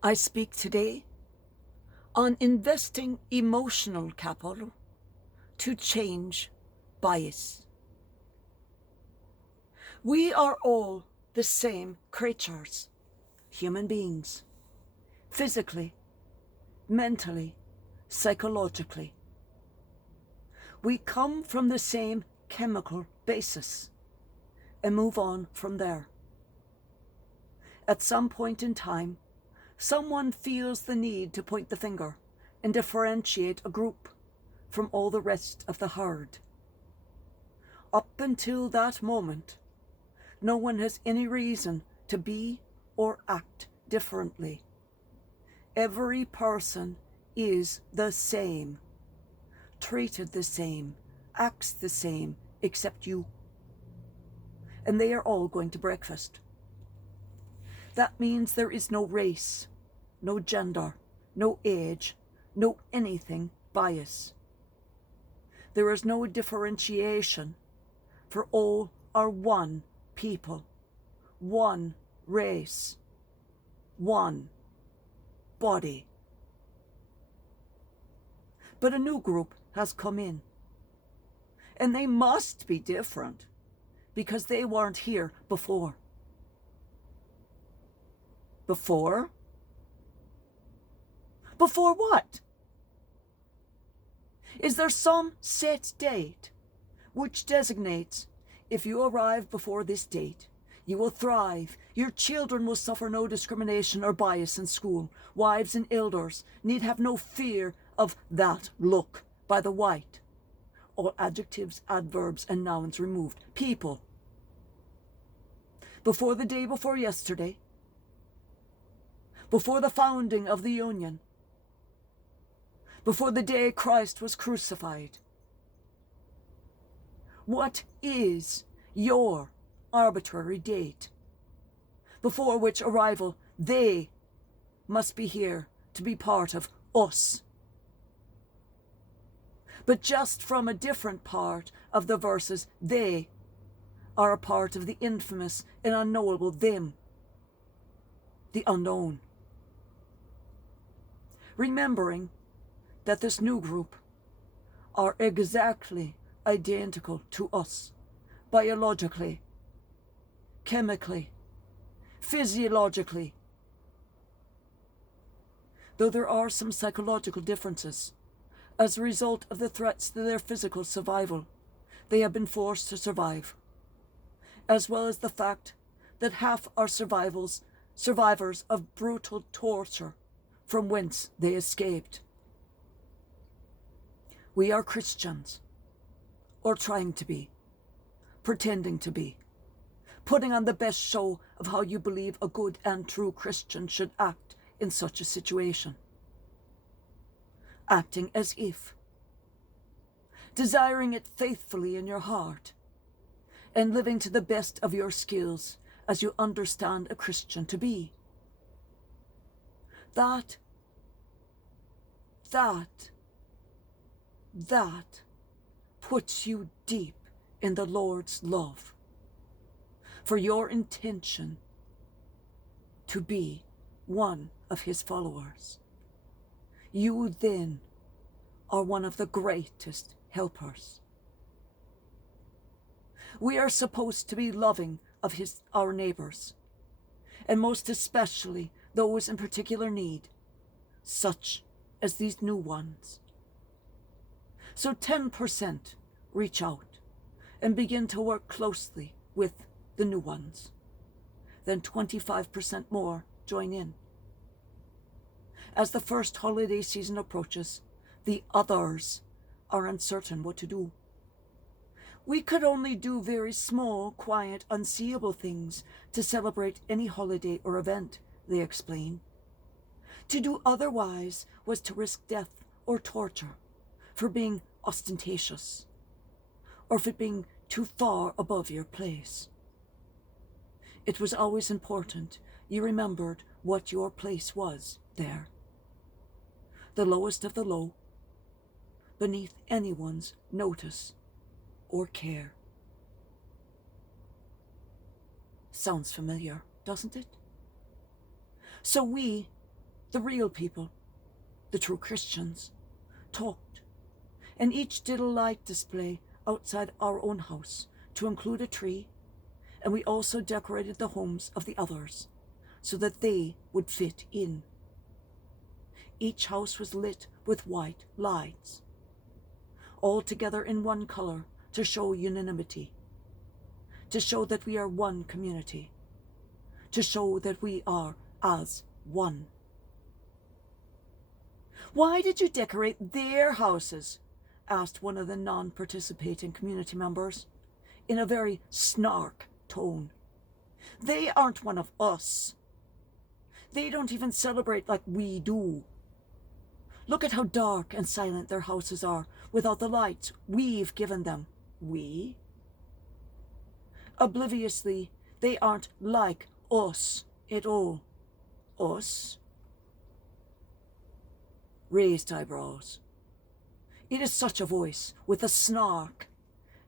I speak today on investing emotional capital to change bias. We are all the same creatures, human beings, physically, mentally, psychologically. We come from the same chemical basis and move on from there. At some point in time, someone feels the need to point the finger and differentiate a group from all the rest of the herd. Up until that moment, no one has any reason to be or act differently. Every person is the same, treated the same, acts the same, except you. And they are all going to breakfast. That means there is no race, no gender, no age, no anything bias. There is no differentiation, for all are one people, one race, one body. But a new group has come in, and they must be different because they weren't here before. Before? Before what? Is there some set date which designates if you arrive before this date, you will thrive, your children will suffer no discrimination or bias in school, wives and elders need have no fear of that look by the white, all adjectives, adverbs and nouns removed, people. Before the day before yesterday, before the founding of the Union, before the day Christ was crucified. What is your arbitrary date before which arrival they must be here to be part of us? But just from a different part of the verses, they are a part of the infamous and unknowable them, the unknown. Remembering that this new group are exactly identical to us, biologically, chemically, physiologically. Though there are some psychological differences, as a result of the threats to their physical survival, they have been forced to survive, as well as the fact that half are survivors of brutal torture from whence they escaped. We are Christians, or trying to be, pretending to be, putting on the best show of how you believe a good and true Christian should act in such a situation. Acting as if, desiring it faithfully in your heart, and living to the best of your skills as you understand a Christian to be. That puts you deep in the Lord's love, for your intention to be one of his followers. You then are one of the greatest helpers. We are supposed to be loving of our neighbors, and most especially those in particular need, such as these new ones. So 10% reach out and begin to work closely with the new ones. Then 25% more join in. As the first holiday season approaches, the others are uncertain what to do. We could only do very small, quiet, unseeable things to celebrate any holiday or event, they explain. To do otherwise was to risk death or torture for being ostentatious, or for being too far above your place. It was always important you remembered what your place was there. The lowest of the low, beneath anyone's notice or care. Sounds familiar, doesn't it? So we The real people, the true Christians, talked, and each did a light display outside our own house to include a tree, and we also decorated the homes of the others so that they would fit in. Each house was lit with white lights, all together in one color to show unanimity, to show that we are one community, to show that we are as one. "Why did you decorate their houses?" asked one of the non-participating community members, in a very snark tone. "They aren't one of us. They don't even celebrate like we do. Look at how dark and silent their houses are without the lights we've given them." We? Obliviously, they aren't like us at all. Us? Raised eyebrows. It is such a voice, with a snark,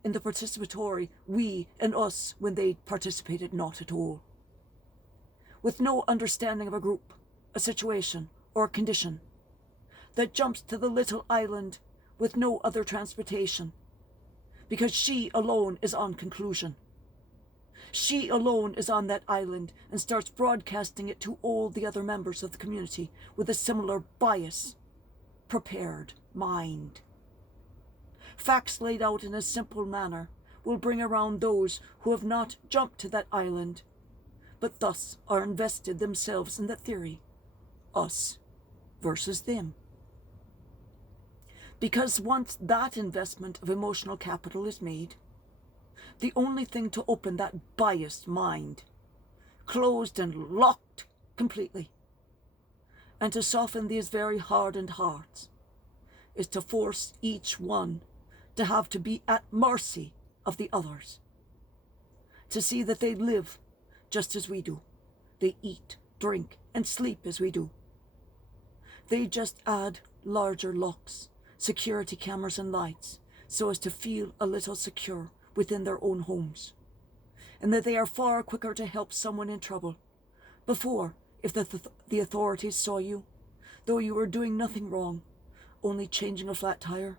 in the participatory we and us when they participated not at all. With no understanding of a group, a situation, or a condition, that jumps to the little island with no other transportation, because she alone is on conclusion. She alone is on that island and starts broadcasting it to all the other members of the community with a similar bias, prepared mind. Facts laid out in a simple manner will bring around those who have not jumped to that island, but thus are invested themselves in the theory, us versus them. Because once that investment of emotional capital is made, the only thing to open that biased mind, closed and locked completely, and to soften these very hardened hearts, is to force each one to have to be at mercy of the others, to see that they live just as we do. They eat, drink, and sleep as we do. They just add larger locks, security cameras and lights, so as to feel a little secure within their own homes, and that they are far quicker to help someone in trouble. Before, if the authorities saw you, though you were doing nothing wrong, only changing a flat tire,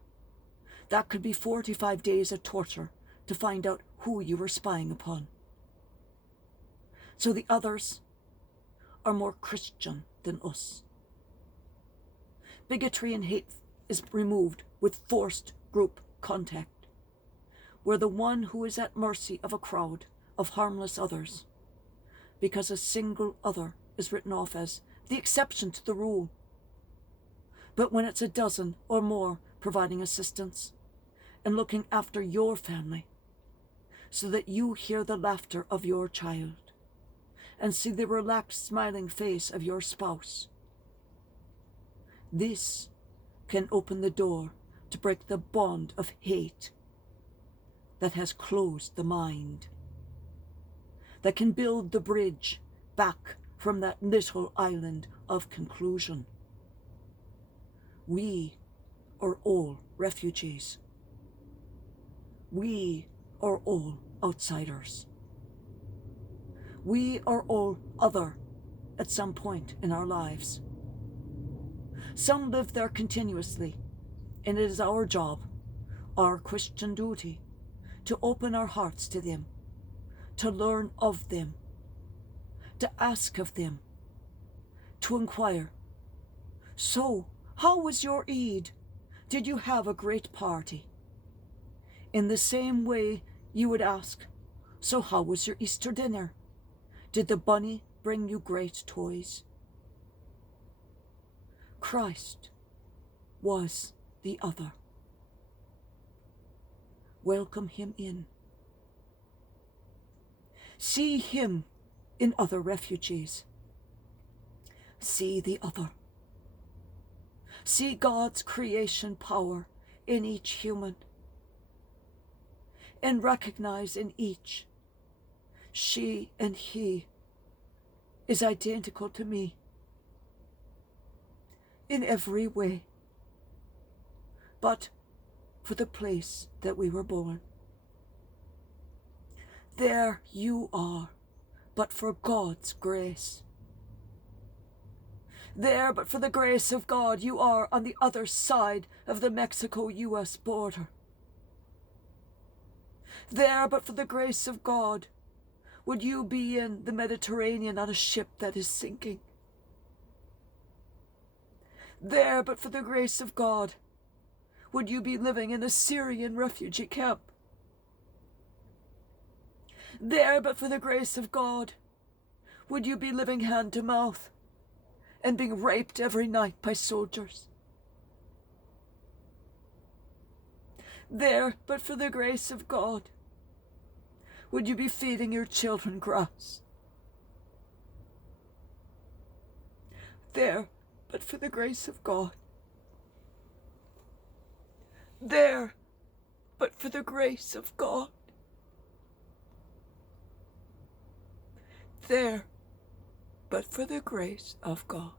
that could be 45 days of torture to find out who you were spying upon. So the others are more Christian than us. Bigotry and hate is removed with forced group contact, where the one who is at mercy of a crowd of harmless others, because a single other is written off as the exception to the rule. But when it's a dozen or more providing assistance and looking after your family, so that you hear the laughter of your child and see the relaxed smiling face of your spouse, this can open the door to break the bond of hate that has closed the mind, that can build the bridge back from that little island of conclusion. We are all refugees. We are all outsiders. We are all other at some point in our lives. Some live there continuously, and it is our job, our Christian duty, to open our hearts to them, to learn of them, to ask of them, to inquire, "So, how was your Eid? Did you have a great party?" In the same way you would ask, "So how was your Easter dinner? Did the bunny bring you great toys?" Christ was the other. Welcome him in. See him in other refugees. See the other. See God's creation power in each human, and recognize in each, she and he is identical to me in every way, but for the place that we were born. There you are, but for God's grace. There, but for the grace of God, you are on the other side of the Mexico-US border. There, but for the grace of God, would you be in the Mediterranean on a ship that is sinking? There, but for the grace of God, would you be living in a Syrian refugee camp? There, but for the grace of God, would you be living hand to mouth and being raped every night by soldiers? There, but for the grace of God, would you be feeding your children grass? There, but for the grace of God. There, but for the grace of God. There, but for the grace of God.